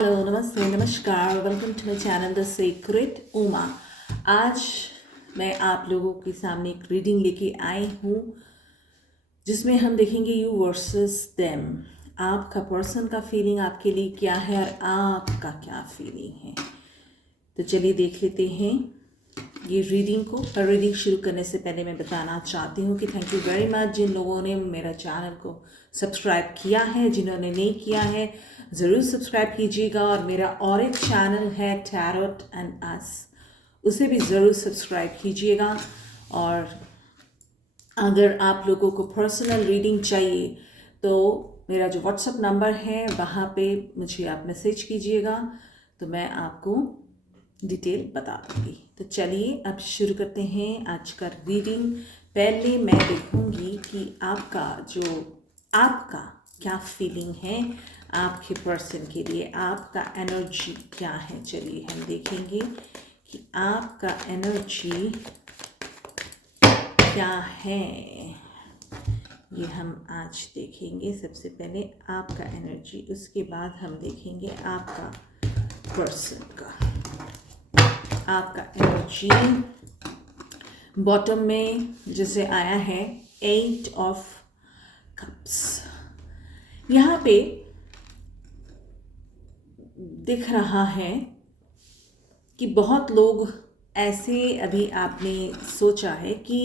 Hello नमस्ते नमस्कार welcome to my channel the secret Uma. आज मैं आप लोगों के सामने एक रीडिंग लेके आई हूँ जिसमें हम देखेंगे यू वर्सेस देम। आपका पर्सन का फीलिंग आपके लिए क्या है और आपका क्या फीलिंग है। तो चलिए देख लेते हैं ये रीडिंग को। और रीडिंग शुरू करने से पहले मैं बताना चाहती हूँ कि थैंक यू वेरी मच जिन लोगों ने मेरा चैनल को सब्सक्राइब किया है, जिन्होंने नहीं किया है ज़रूर सब्सक्राइब कीजिएगा। और मेरा और एक चैनल है टैरोट एंड अस, उसे भी ज़रूर सब्सक्राइब कीजिएगा। और अगर आप लोगों को पर्सनल रीडिंग चाहिए तो मेरा जो व्हाट्सएप नंबर है वहाँ पे मुझे आप मैसेज कीजिएगा तो मैं आपको डिटेल बता दूँगी। तो चलिए अब शुरू करते हैं आज का रीडिंग। पहले मैं देखूँगी कि आपका क्या फीलिंग है आपके पर्सन के लिए, आपका एनर्जी क्या है। चलिए हम देखेंगे कि आपका एनर्जी क्या है, ये हम आज देखेंगे। सबसे पहले आपका एनर्जी, उसके बाद हम देखेंगे आपका पर्सन का। आपका एनर्जी बॉटम में जैसे आया है 8 ऑफ कप्स, यहाँ पे दिख रहा है कि बहुत लोग ऐसे अभी आपने सोचा है कि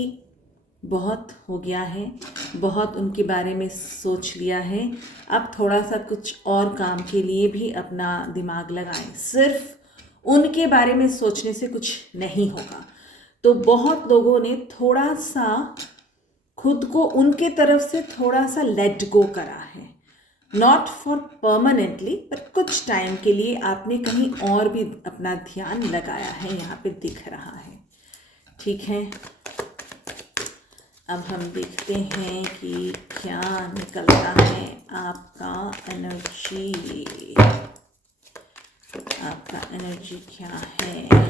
बहुत हो गया है, बहुत उनके बारे में सोच लिया है, अब थोड़ा सा कुछ और काम के लिए भी अपना दिमाग लगाएं। सिर्फ उनके बारे में सोचने से कुछ नहीं होगा। तो बहुत लोगों ने थोड़ा सा खुद को उनके तरफ से थोड़ा सा लेट गो करा है, नॉट फॉर परमानेंटली पर कुछ टाइम के लिए आपने कहीं और भी अपना ध्यान लगाया है, यहाँ पे दिख रहा है। ठीक है, अब हम देखते हैं कि क्या निकलता है आपका एनर्जी। आपका एनर्जी क्या है।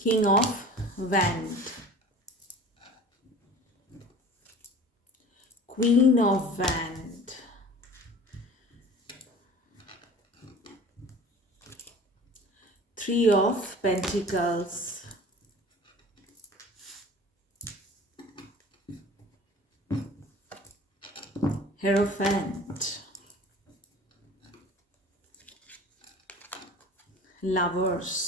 King of wand, queen of wand, three of pentacles, hierophant, lovers,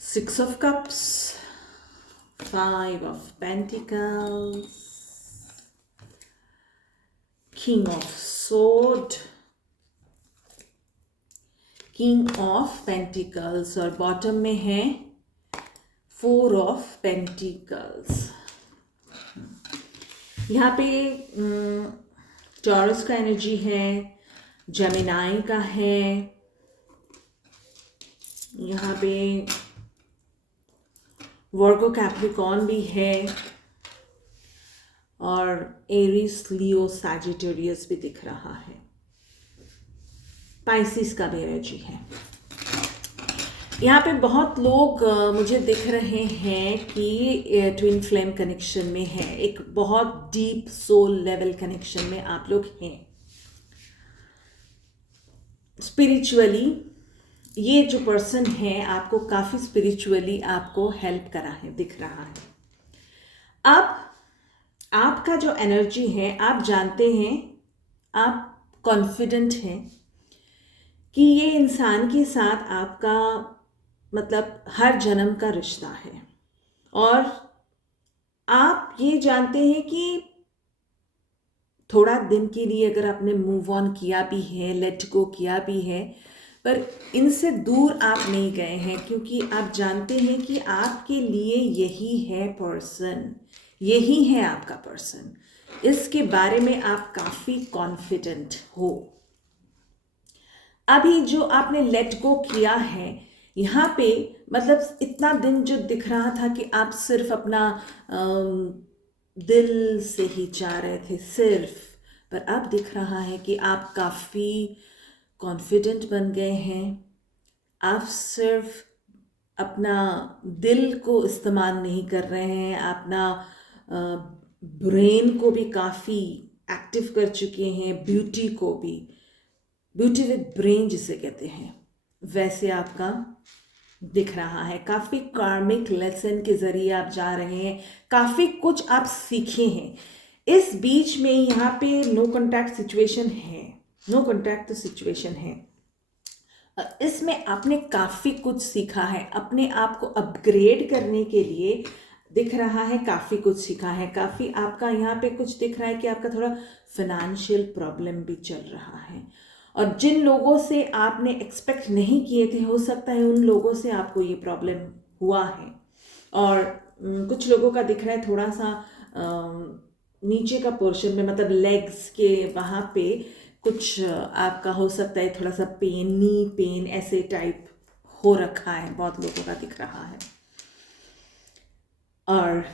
Six of Cups, Five of Pentacles, King of Sword, King of Pentacles और बॉटम में है Four of Pentacles। यहाँ पे टॉरस का एनर्जी है, जेमिनाई का है, यहाँ पे वर्गो कैप्रिकॉर्न भी है और एरीज लियो सैजिटेरियस भी दिख रहा है। पाइसिस का भी एनर्जी है। यहाँ पे बहुत लोग मुझे दिख रहे हैं कि ट्विन फ्लेम कनेक्शन में है, एक बहुत डीप सोल लेवल कनेक्शन में आप लोग हैं। स्पिरिचुअली ये जो पर्सन है आपको काफ़ी स्पिरिचुअली आपको हेल्प करा है, दिख रहा है। अब आपका जो एनर्जी है, आप जानते हैं, आप कॉन्फिडेंट हैं कि ये इंसान के साथ आपका मतलब हर जन्म का रिश्ता है। और आप ये जानते हैं कि थोड़ा दिन के लिए अगर आपने मूव ऑन किया भी है, लेट गो किया भी है, पर इनसे दूर आप नहीं गए हैं, क्योंकि आप जानते हैं कि आपके लिए यही है पर्सन, यही है आपका पर्सन। इसके बारे में आप काफ़ी कॉन्फिडेंट हो। अभी जो आपने लेट गो किया है, यहाँ पे मतलब इतना दिन जो दिख रहा था कि आप सिर्फ अपना दिल से ही चाह रहे थे सिर्फ, पर अब दिख रहा है कि आप काफ़ी कॉन्फिडेंट बन गए हैं। आप सिर्फ अपना दिल को इस्तेमाल नहीं कर रहे हैं, अपना ब्रेन को भी काफ़ी एक्टिव कर चुके हैं, ब्यूटी को भी, ब्यूटी विद ब्रेन जिसे कहते हैं, वैसे आपका दिख रहा है। काफ़ी कार्मिक लेसन के ज़रिए आप जा रहे हैं, काफ़ी कुछ आप सीखे हैं। इस बीच में यहाँ पे नो कॉन्टैक्ट सिचुएशन है, नो कॉन्टैक्ट सिचुएशन है। इसमें आपने काफ़ी कुछ सीखा है, अपने आप को अपग्रेड करने के लिए दिख रहा है, काफ़ी कुछ सीखा है। काफ़ी आपका यहाँ पे कुछ दिख रहा है कि आपका थोड़ा फिनेंशियल प्रॉब्लम भी चल रहा है, और जिन लोगों से आपने एक्सपेक्ट नहीं किए थे, हो सकता है उन लोगों से आपको ये प्रॉब्लम हुआ है। और कुछ लोगों का दिख रहा है थोड़ा सा नीचे का पोर्शन में, मतलब लेग्स के वहाँ पे कुछ आपका हो सकता है थोड़ा सा पेन, नी पेन ऐसे टाइप हो रखा है, बहुत लोगों का दिख रहा है। और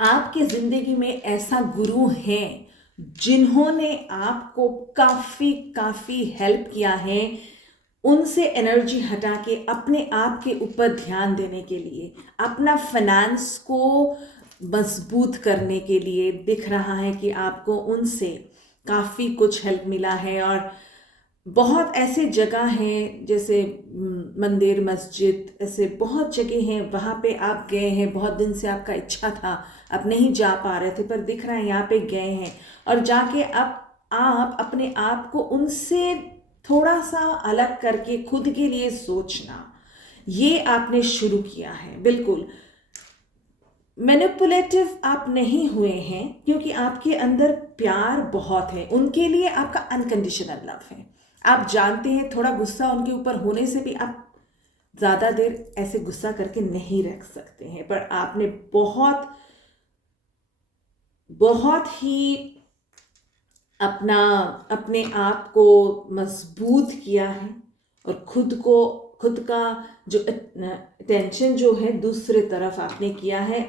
आपके ज़िंदगी में ऐसा गुरु है जिन्होंने आपको काफ़ी काफ़ी हेल्प किया है, उनसे एनर्जी हटा के अपने आप के ऊपर ध्यान देने के लिए, अपना फाइनेंस को मजबूत करने के लिए दिख रहा है कि आपको उनसे काफ़ी कुछ हेल्प मिला है। और बहुत ऐसे जगह हैं जैसे मंदिर, मस्जिद, ऐसे बहुत जगह हैं, वहाँ पे आप गए हैं, बहुत दिन से आपका इच्छा था, आप नहीं जा पा रहे थे, पर दिख रहा है यहाँ पे गए हैं, और जाके आप अपने आप को उनसे थोड़ा सा अलग करके खुद के लिए सोचना, ये आपने शुरू किया है। बिल्कुल मैनिपुलेटिव आप नहीं हुए हैं, क्योंकि आपके अंदर प्यार बहुत है, उनके लिए आपका अनकंडीशनल लव है। आप जानते हैं थोड़ा गुस्सा उनके ऊपर होने से भी आप ज़्यादा देर ऐसे गुस्सा करके नहीं रख सकते हैं, पर आपने बहुत बहुत ही अपने आप को मजबूत किया है, और खुद का जो टेंशन जो है दूसरे तरफ आपने किया है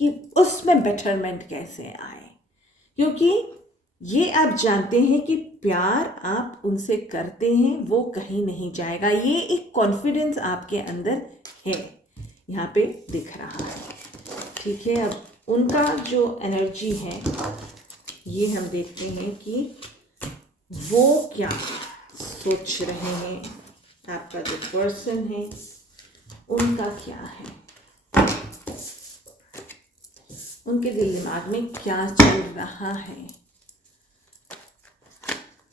कि उसमें बेटरमेंट कैसे आए, क्योंकि ये आप जानते हैं कि प्यार आप उनसे करते हैं वो कहीं नहीं जाएगा। ये एक कॉन्फिडेंस आपके अंदर है, यहाँ पे दिख रहा है। ठीक है, अब उनका जो एनर्जी है ये हम देखते हैं कि वो क्या सोच रहे हैं, आपका जो पर्सन है उनका क्या है, उनके दिल दिमाग में क्या चल रहा है,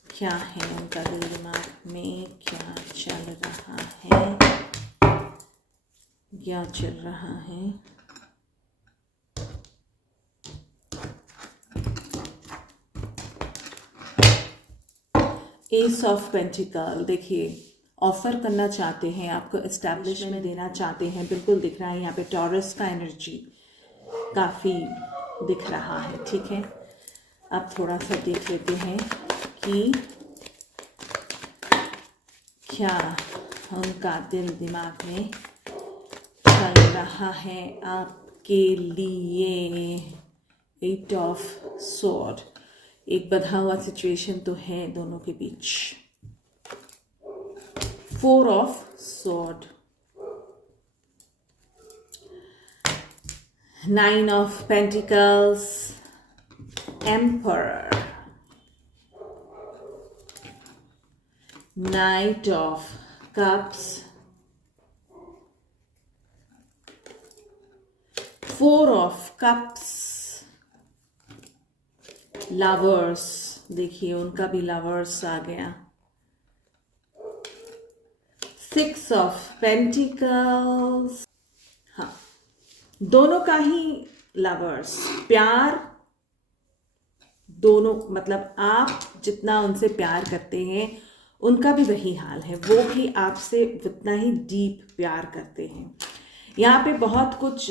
क्या है उनका दिल दिमाग में क्या चल रहा है, क्या चल रहा है। एस ऑफ पेंटिकल, देखिए ऑफर करना चाहते हैं, आपको एस्टैब्लिशमेंट देना चाहते हैं, बिल्कुल दिख रहा है यहाँ पे टॉरस का एनर्जी काफ़ी दिख रहा है। ठीक है, अब थोड़ा सा देख लेते हैं कि क्या उनका दिल दिमाग में चल रहा है आपके लिए। 8 ऑफ स्वॉर्ड, एक बंधा हुआ सिचुएशन तो है दोनों के बीच। 4 of sword, 9 of pentacles, emperor, Knight of Cups, 4 of Cups, Lovers, देखिए उनका भी Lovers आ गया, 6 of Pentacles, हाँ दोनों का ही Lovers, प्यार दोनों, मतलब आप जितना उनसे प्यार करते हैं उनका भी वही हाल है, वो भी आपसे उतना ही डीप प्यार करते हैं। यहाँ पे बहुत कुछ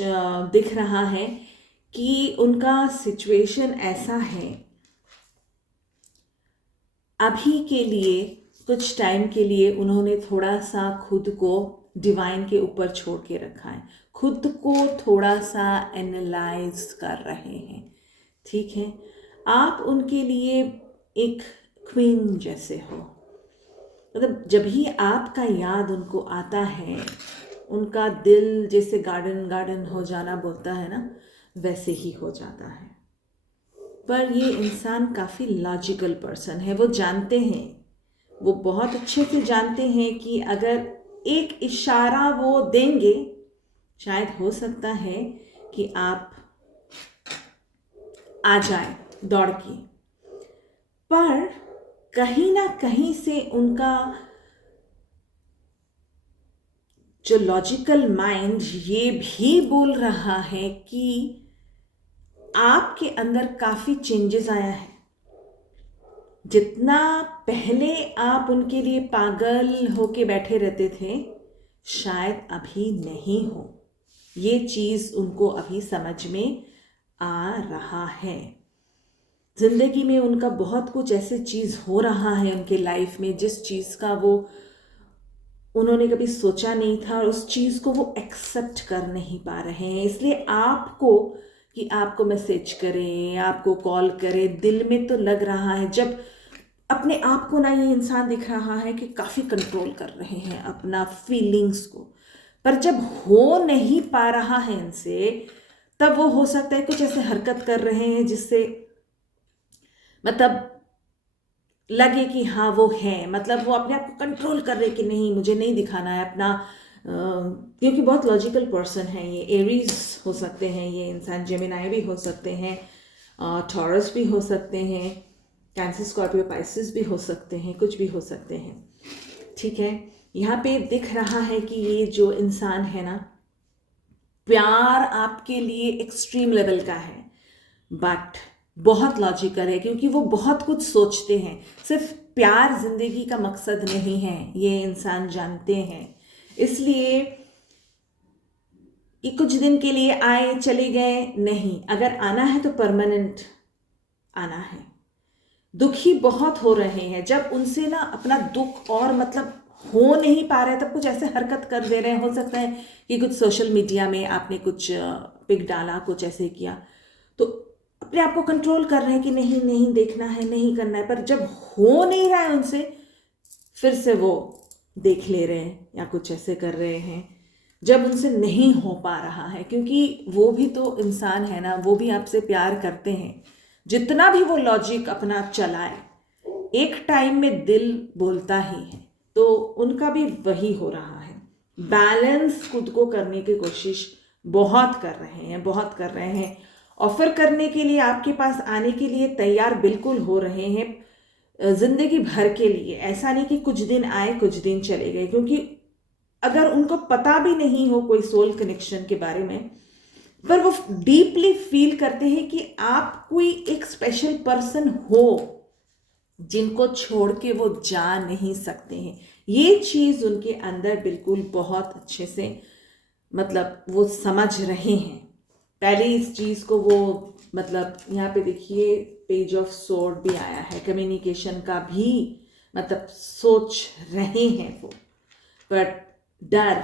दिख रहा है कि उनका सिचुएशन ऐसा है, अभी के लिए कुछ टाइम के लिए उन्होंने थोड़ा सा खुद को डिवाइन के ऊपर छोड़ के रखा है, खुद को थोड़ा सा एनालाइज कर रहे हैं, ठीक है। आप उनके लिए एक क्वीन जैसे हो, मतलब जब भी आपका याद उनको आता है, उनका दिल जैसे गार्डन गार्डन हो जाना बोलता है ना, वैसे ही हो जाता है। पर ये इंसान काफ़ी लॉजिकल पर्सन है। वो जानते हैं, वो बहुत अच्छे से जानते हैं कि अगर एक इशारा वो देंगे, शायद हो सकता है कि आप आ जाए दौड़ के। पर कहीं ना कहीं से उनका जो लॉजिकल माइंड ये भी बोल रहा है कि आपके अंदर काफ़ी चेंजेस आया है। जितना पहले आप उनके लिए पागल होके बैठे रहते थे, शायद अभी नहीं हो। ये चीज़ उनको अभी समझ में आ रहा है। ज़िंदगी में उनका बहुत कुछ ऐसे चीज़ हो रहा है उनके लाइफ में, जिस चीज़ का वो उन्होंने कभी सोचा नहीं था, और उस चीज़ को वो एक्सेप्ट कर नहीं पा रहे हैं। इसलिए आपको कि आपको मैसेज करें, आपको कॉल करें, दिल में तो लग रहा है। जब अपने आप को ना ये इंसान दिख रहा है कि काफ़ी कंट्रोल कर रहे हैं अपना फीलिंग्स को, पर जब हो नहीं पा रहा है इनसे, तब वो हो सकता है कुछ ऐसे हरकत कर रहे हैं जिससे मतलब लगे कि हाँ वो है, मतलब वो अपने आप को कंट्रोल कर रहे कि नहीं, मुझे नहीं दिखाना है अपना। क्योंकि बहुत लॉजिकल पर्सन है ये। एरीज हो सकते हैं ये इंसान, जेमिनाई भी हो सकते हैं, टॉरस भी हो सकते हैं, कैंसर, स्कॉर्पियो, पाइसिस भी हो सकते हैं, कुछ भी हो सकते हैं, ठीक है। यहाँ पे दिख रहा है कि ये जो इंसान है ना, प्यार आपके लिए एक्सट्रीम लेवल का है, बट बहुत लॉजिकल है, क्योंकि वो बहुत कुछ सोचते हैं। सिर्फ प्यार जिंदगी का मकसद नहीं है, ये इंसान जानते हैं। इसलिए ये कुछ दिन के लिए आए चले गए नहीं, अगर आना है तो परमानेंट आना है। दुखी बहुत हो रहे हैं, जब उनसे ना अपना दुख और मतलब हो नहीं पा रहे, तब कुछ ऐसे हरकत कर दे रहे हैं। हो सकता है कि कुछ सोशल मीडिया में आपने कुछ पिक डाला, कुछ ऐसे किया, तो अपने आप को कंट्रोल कर रहे हैं कि नहीं नहीं देखना है, नहीं करना है। पर जब हो नहीं रहा है उनसे, फिर से वो देख ले रहे हैं या कुछ ऐसे कर रहे हैं, जब उनसे नहीं हो पा रहा है। क्योंकि वो भी तो इंसान है ना, वो भी आपसे प्यार करते हैं। जितना भी वो लॉजिक अपना चलाए, एक टाइम में दिल बोलता ही है। तो उनका भी वही हो रहा है। बैलेंस खुद को करने की कोशिश बहुत कर रहे हैं, बहुत कर रहे हैं। ऑफर करने के लिए, आपके पास आने के लिए तैयार बिल्कुल हो रहे हैं, जिंदगी भर के लिए। ऐसा नहीं कि कुछ दिन आए कुछ दिन चले गए, क्योंकि अगर उनको पता भी नहीं हो कोई सोल कनेक्शन के बारे में, पर वो डीपली फील करते हैं कि आप कोई एक स्पेशल पर्सन हो जिनको छोड़ के वो जा नहीं सकते हैं। ये चीज़ उनके अंदर बिल्कुल बहुत अच्छे से मतलब वो समझ रहे हैं। पहले इस चीज़ को वो मतलब यहाँ पे देखिए पेज ऑफ सोर्ड भी आया है, कम्युनिकेशन का भी मतलब सोच रहे हैं वो। बट डर,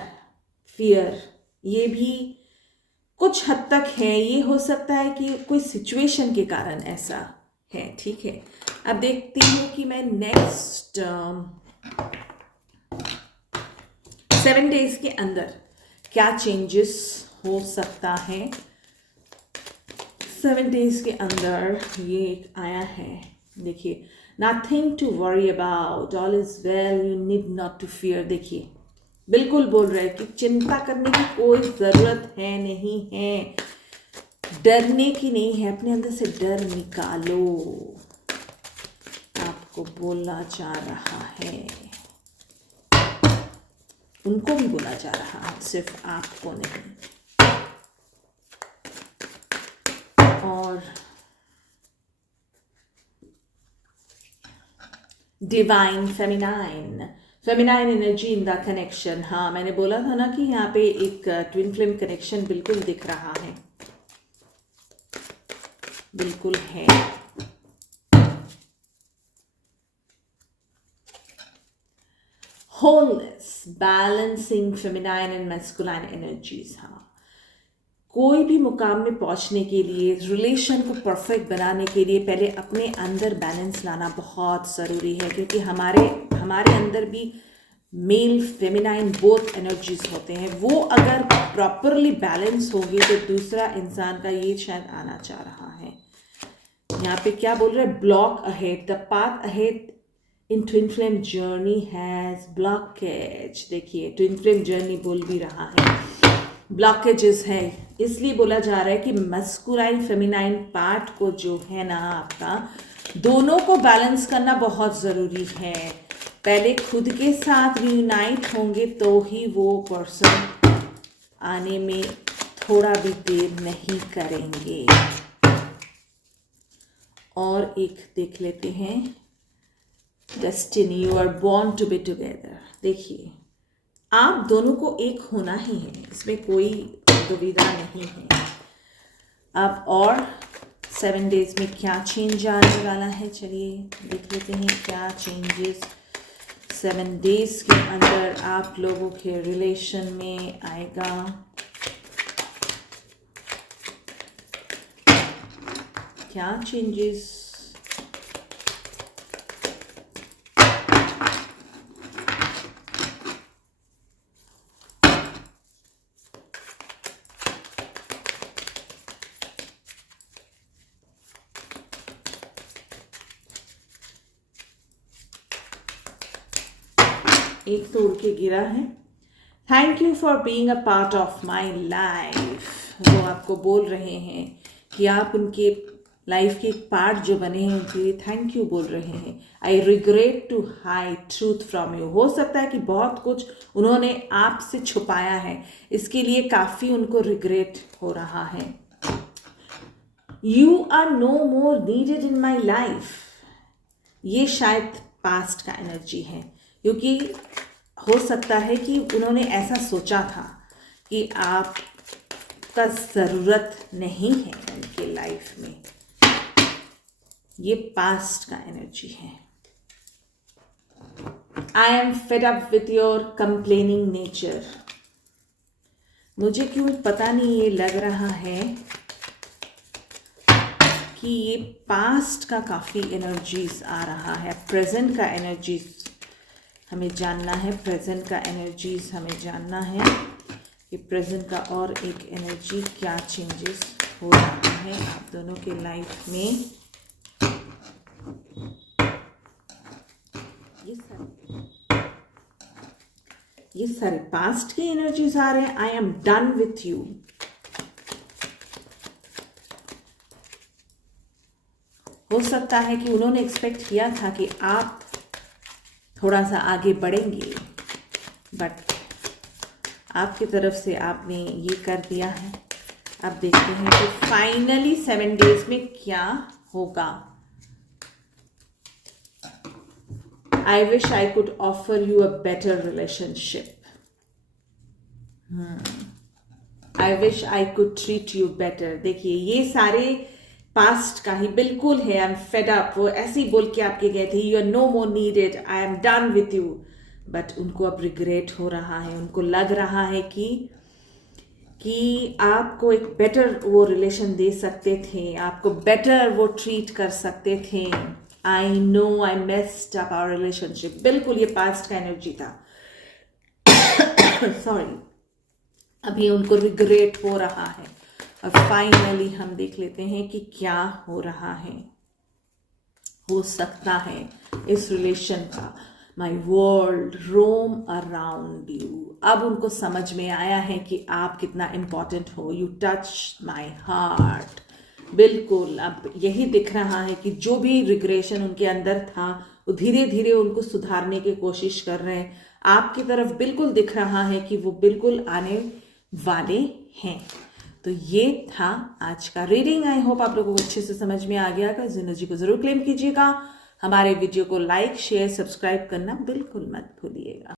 फियर, ये भी कुछ हद तक है। ये हो सकता है कि कोई सिचुएशन के कारण ऐसा है, ठीक है। अब देखती हूँ कि मैं नेक्स्ट 7 डेज के अंदर क्या चेंजेस हो सकता है। 7 डेज के अंदर ये एक आया है, देखिए, nothing to worry about, all is well, you need not to fear. देखिए बिल्कुल बोल रहे हैं कि चिंता करने की कोई ज़रूरत है नहीं है, डरने की नहीं है। अपने अंदर से डर निकालो, आपको बोलना चाह रहा है, उनको भी बोला जा रहा है, सिर्फ आपको नहीं। और divine feminine energy in the connection. हाँ, मैंने बोला था ना कि यहाँ पे एक ट्विन फ्लेम कनेक्शन बिल्कुल दिख रहा है, बिल्कुल है। Wholeness, balancing feminine and masculine energies. हाँ, कोई भी मुकाम में पहुंचने के लिए, रिलेशन को परफेक्ट बनाने के लिए पहले अपने अंदर बैलेंस लाना बहुत ज़रूरी है, क्योंकि हमारे अंदर भी मेल फेमिनाइन बोथ एनर्जीज होते हैं। वो अगर प्रॉपरली बैलेंस होगी तो दूसरा इंसान का ये शायद आना चाह रहा है। यहाँ पे क्या बोल रहे हैं, block ahead, the path ahead in twin flame journey has blockage. देखिए ट्विन फ्लेम जर्नी बोल भी रहा है, ब्लॉकेजेस है, इसलिए बोला जा रहा है कि मस्कुलाइन फेमिनाइन पार्ट को जो है ना आपका, दोनों को बैलेंस करना बहुत ज़रूरी है। पहले खुद के साथ यूनाइट होंगे तो ही वो पर्सन आने में थोड़ा भी देर नहीं करेंगे। और एक देख लेते हैं, destiny, you are born to be together. देखिए आप दोनों को एक होना ही है, इसमें कोई दुविधा नहीं है। अब और 7 डेज में क्या चेंज आने वाला है, चलिए देख लेते हैं क्या चेंजेस 7 डेज के अंदर आप लोगों के रिलेशन में आएगा। क्या चेंजेस, एक तो उड़ के गिरा है, thank you for being a part of my life. वो आपको बोल रहे हैं कि आप उनके लाइफ के एक पार्ट जो बने हैं उनके लिए थैंक यू बोल रहे हैं। I regret to hide truth from you. हो सकता है कि बहुत कुछ उन्होंने आपसे छुपाया है, इसके लिए काफ़ी उनको रिग्रेट हो रहा है। You are no more needed in my life, ये शायद पास्ट का एनर्जी है, क्योंकि हो सकता है कि उन्होंने ऐसा सोचा था कि आपका ज़रूरत नहीं है उनके लाइफ में। ये पास्ट का एनर्जी है। I am fed up with your complaining nature. मुझे क्यों पता नहीं ये लग रहा है कि ये पास्ट का काफ़ी एनर्जीज आ रहा है। प्रेजेंट का एनर्जीज हमें जानना है, प्रेजेंट का एनर्जीज हमें जानना है कि प्रेजेंट का और एक एनर्जी क्या चेंजेस हो रहा है आप दोनों के लाइफ में। ये सारे पास्ट की एनर्जीज आ रहे हैं। आई एम डन विथ यू। हो सकता है कि उन्होंने एक्सपेक्ट किया था कि आप थोड़ा सा आगे बढ़ेंगे, बट आपकी तरफ से आपने ये कर दिया है। अब देखते हैं कि फाइनली 7 डेज में क्या होगा। I wish I could offer you a better relationship. I wish I could treat you better. देखिए ये सारे पास्ट का ही बिल्कुल है। आई एम फेड अप, वो ऐसे ही बोल के आपके गए थे, you are no more needed, I am done with you, but उनको अब रिग्रेट हो रहा है। उनको लग रहा है कि आपको एक बेटर वो रिलेशन दे सकते थे, आपको बेटर वो ट्रीट कर सकते थे। I know I messed up our relationship. बिल्कुल ये पास्ट का एनर्जी था। सॉरी, अभी उनको रिग्रेट हो रहा है। और फाइनली हम देख लेते हैं कि क्या हो रहा है। हो सकता है इस रिलेशन का my world roam around you. अब उनको समझ में आया है कि आप कितना इम्पॉर्टेंट हो। You touch my heart. बिल्कुल अब यही दिख रहा है कि जो भी रिग्रेशन उनके अंदर था वो धीरे धीरे उनको सुधारने की कोशिश कर रहे हैं। आपकी तरफ बिल्कुल दिख रहा है कि वो बिल्कुल आने वाले हैं। तो ये था आज का रीडिंग। आई होप आप लोगों को अच्छे से समझ में आ गया। इस एनर्जी को जरूर क्लेम कीजिएगा। हमारे वीडियो को लाइक शेयर सब्सक्राइब करना बिल्कुल मत भूलिएगा।